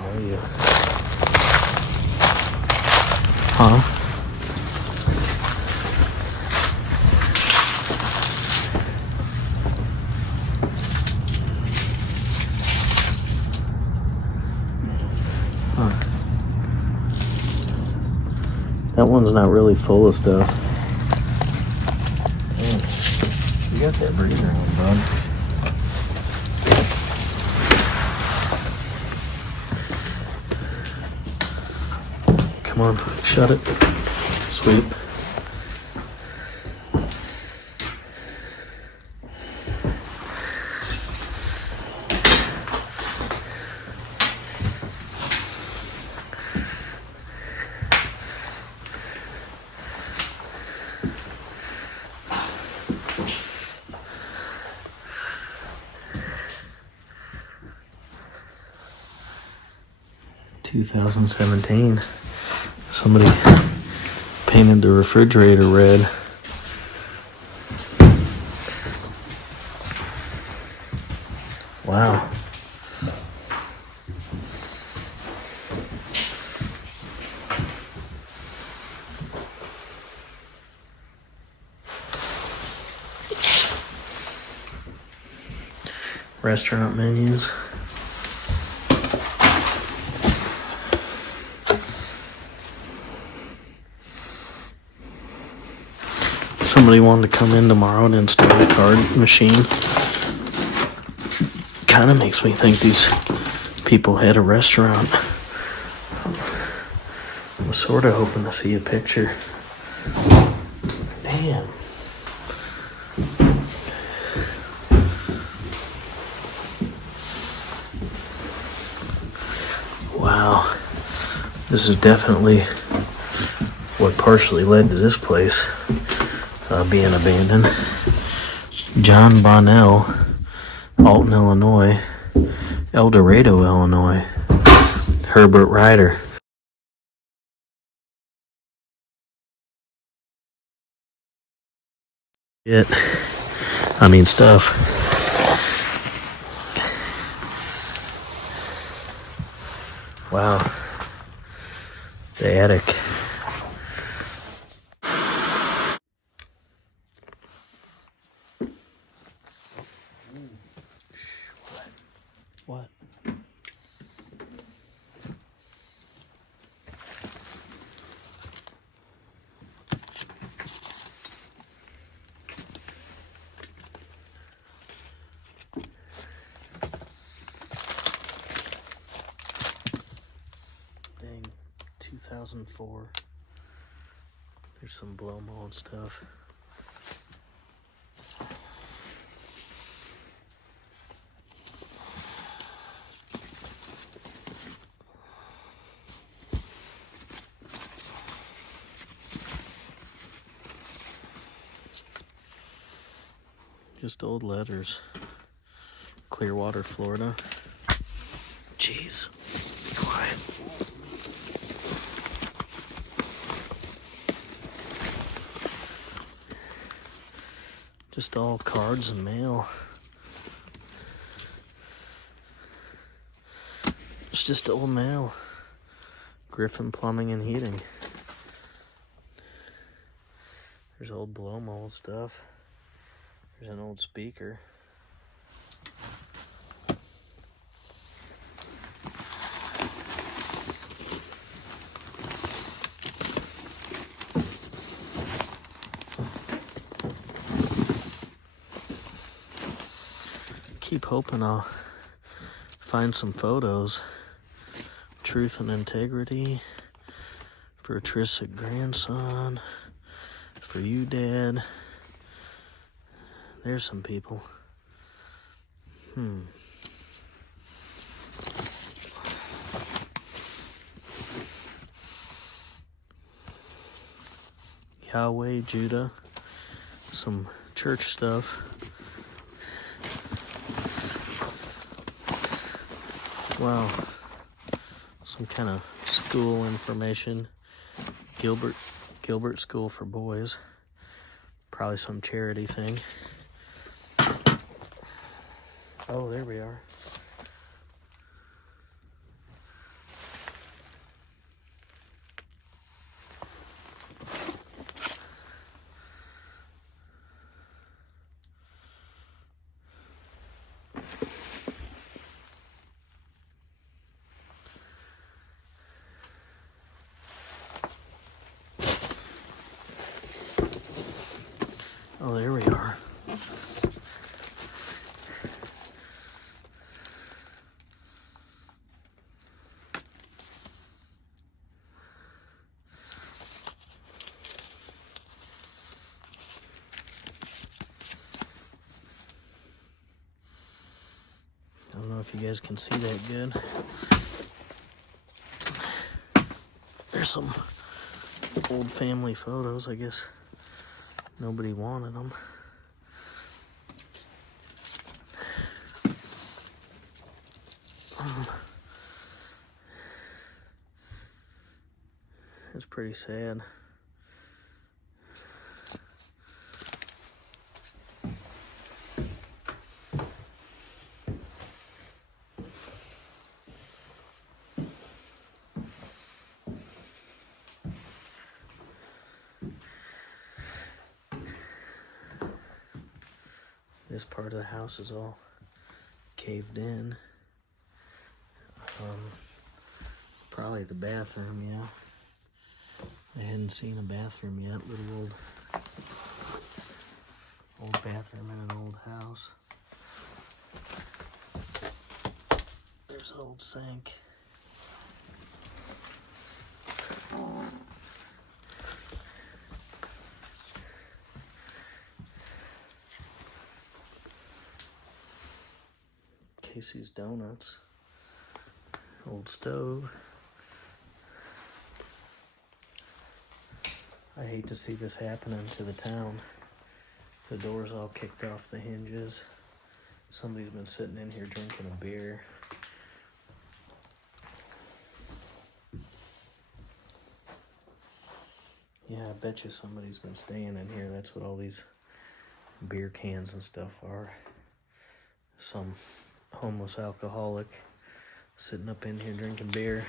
know you. Huh? Huh. That one's not really full of stuff. Dang. You got that breather on, bud. Come on, shut it. Sweet. (2017). Somebody painted the refrigerator red. Wow. Restaurant menus. Somebody wanted to come in tomorrow and install a card machine. Kind of makes me think these people had a restaurant. I was sort of hoping to see a picture. Damn. Wow. This is definitely what partially led to this place being abandoned. John Bonnell, Alton, Illinois. El Dorado, Illinois. Herbert Ryder. Stuff. Wow. The attic. What? Dang, 2004. There's some blow mold stuff. Just old letters. Clearwater, Florida. Jeez. Be quiet. Just all cards and mail. It's just old mail. Griffin Plumbing and Heating. There's old blow mold stuff. There's an old speaker. Keep hoping I'll find some photos. Truth and Integrity. For a Trissa grandson. For you, Dad. There's some people. Yahweh, Judah. Some church stuff. Wow. Some kind of school information. Gilbert School for Boys. Probably some charity thing. Oh, there we are. if you guys can see that good. There's some old family photos. I guess nobody wanted them. It's pretty sad. This part of the house is all caved in. Probably the bathroom, yeah. I hadn't seen a bathroom yet. Little old bathroom in an old house. There's an old sink. Casey's Donuts. Old stove. I hate to see this happening to the town. The door's all kicked off the hinges. Somebody's been sitting in here drinking a beer. Yeah, I bet you somebody's been staying in here. That's what all these beer cans and stuff are. Some homeless alcoholic sitting up in here drinking beer.